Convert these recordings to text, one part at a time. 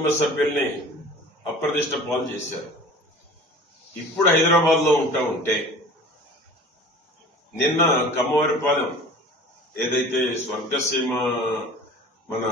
కుటుంబ సభ్యుల్ని అప్రదిష్ట పాలు చేశారు. ఇప్పుడు హైదరాబాద్లో ఉంటా ఉంటే నిన్న కమ్మవారిపాలెం ఏదైతే స్వర్గసీమ మన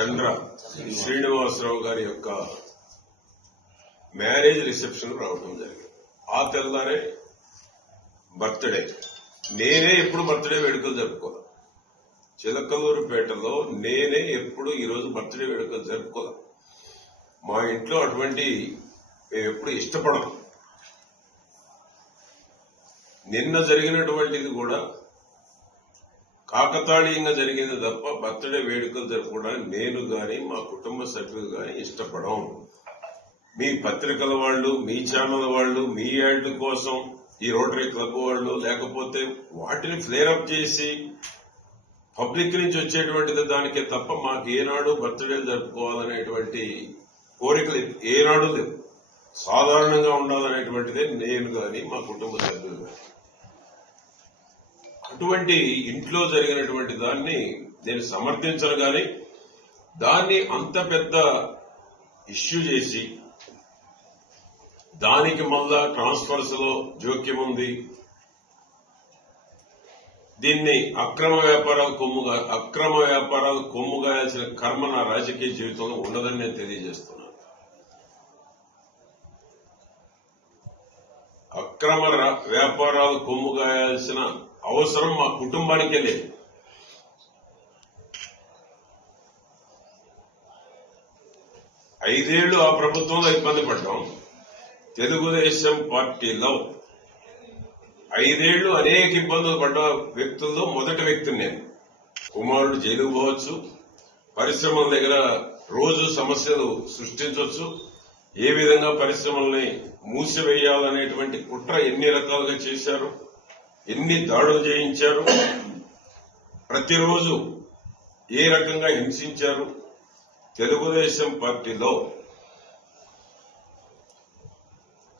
చంద్ర శ్రీనివాసరావు గారి యొక్క మ్యారేజ్ రిసెప్షన్ రావడం జరిగింది. ఆ తెల్లారే బర్త్డే. నేనే ఎప్పుడు బర్త్డే వేడుకలు జరుపుకోను. చిలకలూరుపేటలో నేనే ఎప్పుడు ఈరోజు బర్త్డే వేడుకలు జరుపుకోను. మా ఇంట్లో అటువంటి మేము ఎప్పుడు ఇష్టపడదు నిన్న జరిగినటువంటిది కూడా కాకతాళీయంగా జరిగింది తప్ప బర్త్డే వేడుకలు జరుపుకోవడానికి నేను కానీ మా కుటుంబ సభ్యులు కానీ ఇష్టపడం మీ పత్రికల వాళ్ళు మీ ఛానల్ వాళ్ళు మీ యాడ్ కోసం ఈ రోటరీ క్లబ్ వాళ్ళు లేకపోతే వాటిని ఫ్లేరప్ చేసి పబ్లిక్ నుంచి వచ్చేటువంటిది దానికే తప్ప మాకు ఏనాడు బర్త్డే జరుపుకోవాలనేటువంటి కోరికలు ఏనాడు లేవు. సాధారణంగా ఉండాలనేటువంటిదే నేను కానీ మా కుటుంబ సభ్యులు అటువంటి ఇంట్లో జరిగినటువంటి దాన్ని నేను సమర్థించను గాని దాన్ని అంత పెద్ద ఇష్యూ చేసి దానికి మళ్ళా ట్రాన్స్ఫర్స్లో జోక్యం ఉంది. దీన్ని అక్రమ వ్యాపారాలు కొమ్ముగా అక్రమ వ్యాపారాలు కొమ్ముగాయాల్సిన కర్మ నా రాజకీయ జీవితంలో ఉండదని నేను తెలియజేస్తున్నాను అక్రమ వ్యాపారాలు కొమ్ముగాయాల్సిన అవసరం మా కుటుంబానికే లేదు. ఐదేళ్ళు ఆ ప్రభుత్వంలో ఇబ్బంది పడ్డాం. తెలుగుదేశం పార్టీలో ఐదేళ్ళు అనేక ఇబ్బందులు పడ్డ వ్యక్తుల్లో మొదటి వ్యక్తిని నేను. కుమారుడు జైలుకు పోవచ్చు. పరిశ్రమల దగ్గర రోజు సమస్యలు సృష్టించవచ్చు. ఏ విధంగా పరిశ్రమల్ని మూసివేయాలనేటువంటి కుట్ర ఎన్ని రకాలుగా చేశారు? ఎన్ని దాడులు చేయించారు? ప్రతిరోజు ఏ రకంగా హింసించారు? తెలుగుదేశం పార్టీలో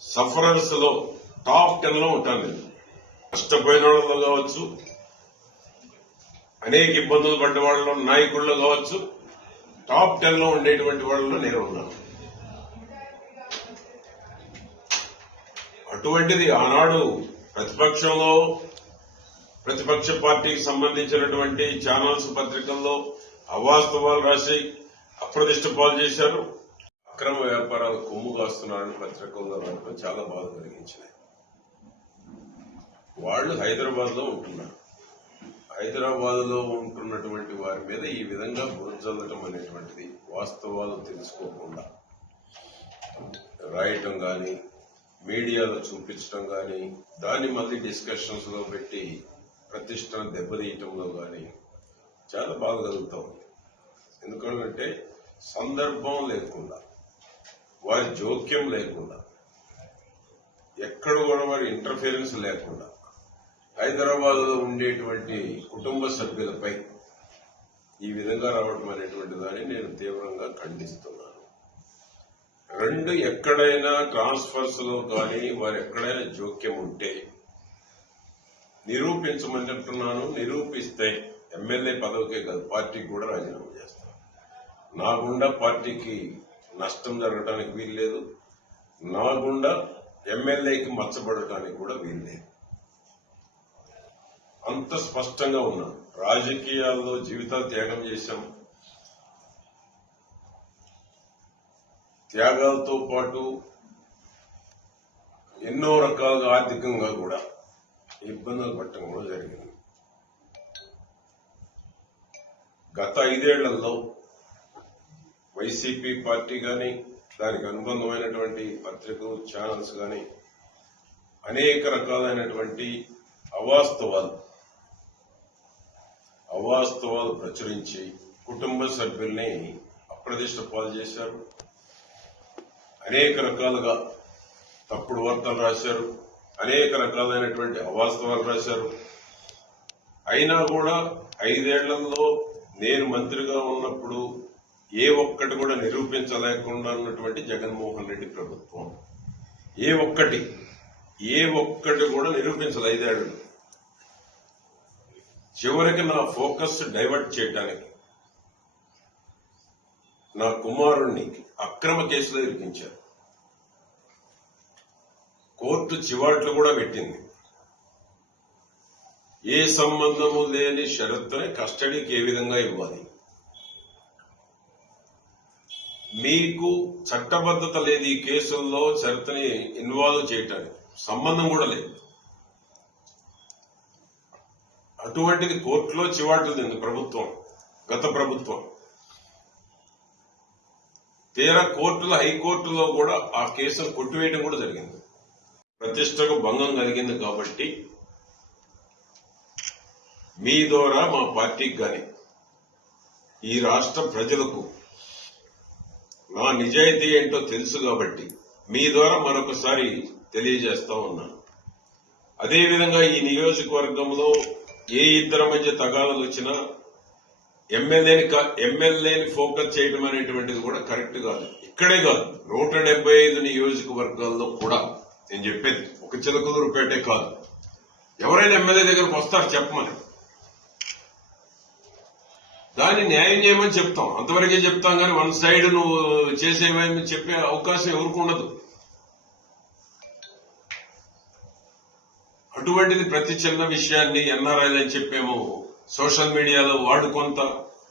సఫరర్స్లో టాప్ టెన్లో ఉంటాను నేను కష్టపోయిన వాళ్ళలో కావచ్చు అనేక ఇబ్బందులు పడ్డ వాళ్ళలో నాయకుల్లో కావచ్చు టాప్ టెన్లో ఉండేటువంటి వాళ్ళలో నేను ఉన్నాను. అటువంటిది ఆనాడు ప్రతిపక్షంలో ప్రతిపక్ష పార్టీకి సంబంధించినటువంటి ఛానల్స్ పత్రికల్లో అవాస్తవాలు రాసి అప్రదిష్ట పాలు చేశారు. అక్రమ వ్యాపారాలు కొమ్ము కాస్తున్నారని పత్రికల్లో రావడం చాలా బాధ కలిగించినాయి వాళ్ళు హైదరాబాద్లో ఉంటున్నారు. హైదరాబాద్లో ఉంటున్నటువంటి వారి మీద ఈ విధంగా బురజల్లటం అనేటువంటిది వాస్తవాలు తెలుసుకోకుండా రాయటం కానీ మీడియాలో చూపించడం కానీ దాన్ని మళ్ళీ డిస్కషన్స్లో పెట్టి ప్రతిష్టను దెబ్బతీయటంలో కానీ చాలా బాగా కలుగుతా ఉంది. ఎందుకంటే సందర్భం లేకుండా వారి జోక్యం లేకుండా ఎక్కడ కూడా వారి ఇంటర్ఫిరెన్స్ లేకుండా హైదరాబాద్లో ఉండేటువంటి కుటుంబ సభ్యులపై ఈ విధంగా రావడం అనేటువంటి దాన్ని నేను తీవ్రంగా ఖండిస్తున్నాను రెండు ఎక్కడైనా ట్రాన్స్ఫర్స్లో కానీ వారు ఎక్కడైనా జోక్యం ఉంటే నిరూపించమని చెప్తున్నాను నిరూపిస్తే ఎమ్మెల్యే పదవికే కాదు పార్టీకి కూడా రాజీనామా చేస్తాను. నాగుండా పార్టీకి నష్టం జరగడానికి వీల్లేదు. నాగుండా ఎమ్మెల్యేకి మచ్చబడటానికి కూడా వీల్లేదు. అంత స్పష్టంగా ఉన్నాను. రాజకీయాల్లో జీవితాలు త్యాగం చేశాం. త్యాగాలతో పాటు ఎన్నో రకాలుగా ఆర్థికంగా కూడా ఇబ్బందులు పట్టడం కూడా జరిగింది. గత ఐదేళ్ళలో వైసీపీ పార్టీ కానీ దానికి అనుబంధమైనటువంటి పత్రికలు ఛానల్స్ కానీ అనేక రకాలైనటువంటి అవాస్తవాలు అవాస్తవాలు ప్రచురించి కుటుంబ సభ్యుల్ని అప్రదిష్ట పాలు చేశారు. అనేక రకాలుగా తప్పుడు వార్తలు రాశారు. అనేక రకాలైనటువంటి అవాస్తవాలు రాశారు. అయినా కూడా ఐదేళ్ళలో నేను మంత్రిగా ఉన్నప్పుడు ఏ ఒక్కటి కూడా నిరూపించలేకుండా ఉన్నటువంటి జగన్మోహన్ రెడ్డి ప్రభుత్వం. ఏ ఒక్కటి ఏ ఒక్కటి కూడా నిరూపించలేదు ఐదేళ్ళు చివరికి నా ఫోకస్ డైవర్ట్ చేయడానికి నా కుమారుణ్ణి అక్రమ కేసులో ఇరికించారు. కోర్టు చివాట్లు కూడా పెట్టింది. ఏ సంబంధము లేని షరత్తుని కస్టడీకి ఏ విధంగా ఇవ్వాలి? మీకు చట్టబద్ధత లేదు ఈ కేసుల్లో షరతుని ఇన్వాల్వ్ చేయటానికి. సంబంధం కూడా లేదు. అటువంటిది కోర్టులో చివాట్లు తింది ప్రభుత్వం గత ప్రభుత్వం. తీరా కోర్టులో హైకోర్టులో కూడా ఆ కేసును కొట్టివేయడం కూడా జరిగింది. ప్రతిష్టకు భంగం కలిగింది కాబట్టి మీ ద్వారా మా పార్టీకి కానీ ఈ రాష్ట్ర ప్రజలకు నా నిజాయితీ ఏంటో తెలుసు కాబట్టి మీ ద్వారా మరొకసారి తెలియజేస్తా ఉన్నాను. అదేవిధంగా ఈ నియోజకవర్గంలో ఏ ఇద్దరి మధ్య తగాదలు వచ్చినా ఎమ్మెల్యేని ఎమ్మెల్యేని ఫోకస్ చేయడం అనేటువంటిది కూడా కరెక్ట్ కాదు. ఇక్కడే కాదు. నూట డెబ్బై ఐదు నియోజకవర్గాల్లో కూడా నేను చెప్పేది ఒక చిలకలూరుపేటే కాదు. ఎవరైనా ఎమ్మెల్యే దగ్గరకు వస్తారు చెప్పమని. దాన్ని న్యాయం చేయమని చెప్తాం. అంతవరకే చెప్తాం కానీ వన్ సైడ్ నువ్వు చేసేవని చెప్పే అవకాశం ఎవరికి ఉండదు. అటువంటిది ప్రతి చిన్న విషయాన్ని ఎన్ఆర్ఐ అని చెప్పేమో సోషల్ మీడియాలో వాడుకొంత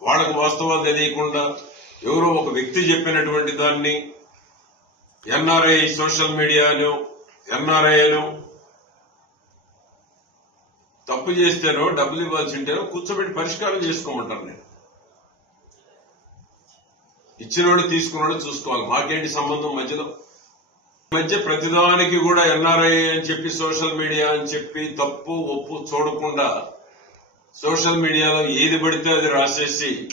వాళ్ళకు వాస్తవాలు తెలియకుండా ఎవరో ఒక వ్యక్తి చెప్పినటువంటి దాన్ని ఎన్ఆర్ఐ సోషల్ మీడియాను ఎన్ఆర్ఐను తప్పు చేస్తేనో డబ్బులు ఇవ్వాల్సి ఉంటేనో కూర్చోబెట్టి పరిష్కారం చేసుకోమంటారు నేను. ఇచ్చినోడు తీసుకున్నాడు చూసుకోవాలి. మాకేంటి సంబంధం మధ్యలో? మధ్య ప్రతిదానికి కూడా ఎన్ఆర్ఐ అని చెప్పి సోషల్ మీడియా అని చెప్పి తప్పు ఒప్పు చూడకుండా సోషల్ మీడియాలో ఏది పడితే అది రాసేసి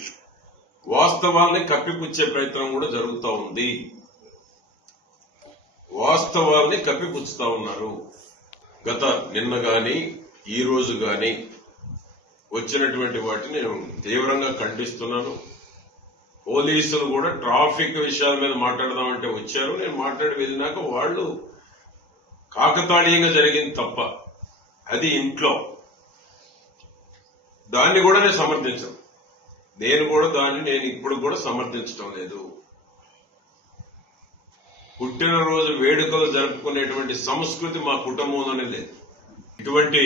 వాస్తవాల్ని కప్పిపుచ్చే ప్రయత్నం కూడా జరుగుతూ ఉంది. వాస్తవాల్ని కప్పిపుచ్చుతా ఉన్నారు. గత నిన్న గాని ఈ రోజు గాని వచ్చినటువంటి వాటిని నేను తీవ్రంగా ఖండిస్తున్నాను. పోలీసులు కూడా ట్రాఫిక్ విషయాల మీద మాట్లాడదామంటే వచ్చారు. నేను మాట్లాడి వెళ్ళినాక వాళ్ళు కాకతాళీయంగా జరిగింది తప్ప అది ఇంట్లో దాన్ని కూడా నేను సమర్థించను. నేను కూడా దాన్ని నేను ఇప్పుడు కూడా సమర్థించడం లేదు. పుట్టినరోజు వేడుకలు జరుపుకునేటువంటి సంస్కృతి మా కుటుంబంలోనే లేదు. ఇటువంటి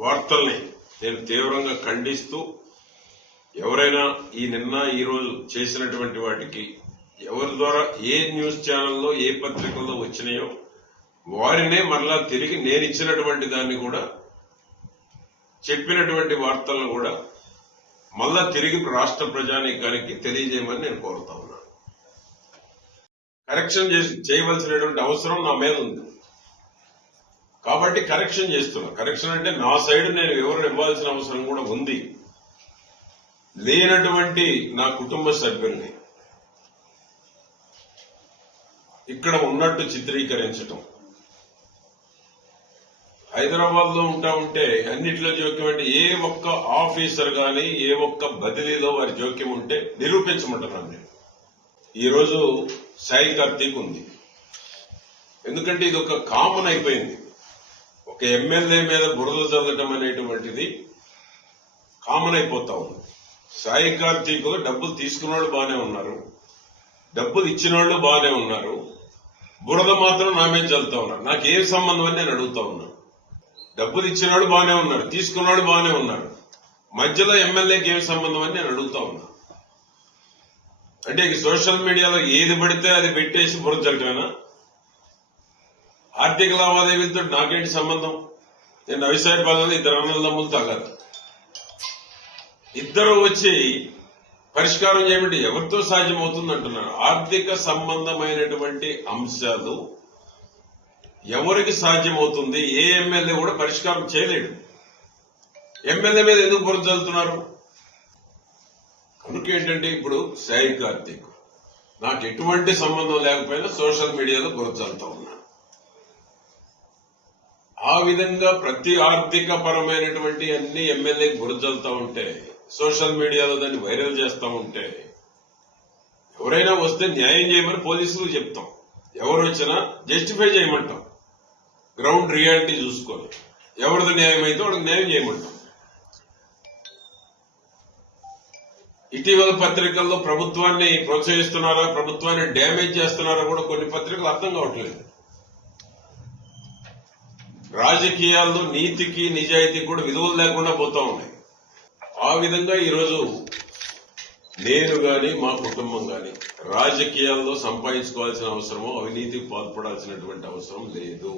వార్తల్ని నేను తీవ్రంగా ఖండిస్తూ ఎవరైనా ఈ నిన్న ఈ రోజు చేసినటువంటి వాటికి ఎవరి ద్వారా ఏ న్యూస్ ఛానల్లో ఏ పత్రికల్లో వచ్చినాయో వారినే మరలా తిరిగి నేను ఇచ్చినటువంటి దాన్ని కూడా చెప్పినటువంటి వార్తలను కూడా మళ్ళా తిరిగి రాష్ట్ర ప్రజానీకానికి తెలియజేయమని నేను కోరుతా ఉన్నాను. కరెక్షన్ చేసి చేయవలసినటువంటి అవసరం నా మీద ఉంది. కాబట్టి కరెక్షన్ చేస్తున్నా. కరెక్షన్ అంటే నా సైడ్ నేను వివరణ ఇవ్వాల్సిన అవసరం కూడా ఉంది. లేనటువంటి నా కుటుంబ సభ్యుల్ని ఇక్కడ ఉన్నట్టు చిత్రీకరించటం హైదరాబాద్లో ఉంటా ఉంటే అన్నిట్లో జోక్యం అంటే ఏ ఒక్క ఆఫీసర్ గాని ఏ ఒక్క బదిలీలో వారి జోక్యం ఉంటే నిరూపించమంటున్నాను నేను ఈరోజు సాయి కార్తీక్ ఉంది. ఎందుకంటే ఇది ఒక కామన్ అయిపోయింది. ఒక ఎమ్మెల్యే మీద బురద చల్లటం అనేటువంటిది కామన్ అయిపోతా ఉంది. సాయి కార్తీక్ డబ్బులు తీసుకున్న వాళ్ళు బాగానే ఉన్నారు. డబ్బులు ఇచ్చిన వాళ్ళు బాగానే ఉన్నారు. బురద మాత్రం నా మీద చల్లుతా ఉన్నారు. నాకు ఏ సంబంధం అని నేను అడుగుతా ఉన్నాను డబ్బులు ఇచ్చినాడు బాగానే ఉన్నారు తీసుకున్నాడు బాగానే ఉన్నారు మధ్యలో ఎమ్మెల్యేకి ఏమి సంబంధం అని నేను అడుగుతా ఉన్నా. అంటే సోషల్ మీడియాలో ఏది పడితే అది పెట్టేసి బురద జరగనా ఆర్థిక లావాదేవీలతో నాకేంటి సంబంధం? నేను అవిసారి బాధలు ఇద్దరు అన్నదమ్ములు తగ్గదు ఇద్దరు వచ్చి పరిష్కారం చేయమంటే ఎవరితో సాధ్యమవుతుంది అంటున్నారు. ఆర్థిక సంబంధమైనటువంటి అంశాలు ఎవరికి సాధ్యమవుతుంది? ఏ ఎమ్మెల్యే కూడా పరిష్కారం చేయలేడు. ఎమ్మెల్యే మీద ఎందుకు బురద చల్లుతున్నారు అందుకేంటంటే ఏంటంటే ఇప్పుడు సాయి కార్తీక్ నాకు ఎటువంటి సంబంధం లేకపోయినా సోషల్ మీడియాలో బురద చల్లుతా ఉన్నాను ఆ విధంగా ప్రతి ఆర్థిక పరమైనటువంటి అన్ని ఎమ్మెల్యేకి బురద చల్లుతా ఉంటే సోషల్ మీడియాలో దాన్ని వైరల్ చేస్తా ఉంటే ఎవరైనా వస్తే న్యాయం చేయమని పోలీసులు చెప్తాం. ఎవరు వచ్చినా జస్టిఫై చేయమంటాం. గ్రౌండ్ రియాలిటీ చూసుకోవాలి ఎవరిది న్యాయం అయితే వాడికి న్యాయం చేయమంటాం. ఇటీవల పత్రికల్లో ప్రభుత్వాన్ని ప్రోత్సహిస్తున్నారా ప్రభుత్వాన్ని డ్యామేజ్ చేస్తున్నారా కూడా కొన్ని పత్రికలు అర్థం కావట్లేదు. రాజకీయాల్లో నీతికి నిజాయితీకి కూడా విలువలు లేకుండా పోతా ఉన్నాయి. ఆ విధంగా ఈరోజు నేను గాని మా కుటుంబం గాని రాజకీయాల్లో సంపాదించుకోవాల్సిన అవసరమో అవినీతికి పాల్పడాల్సినటువంటి అవసరం లేదు.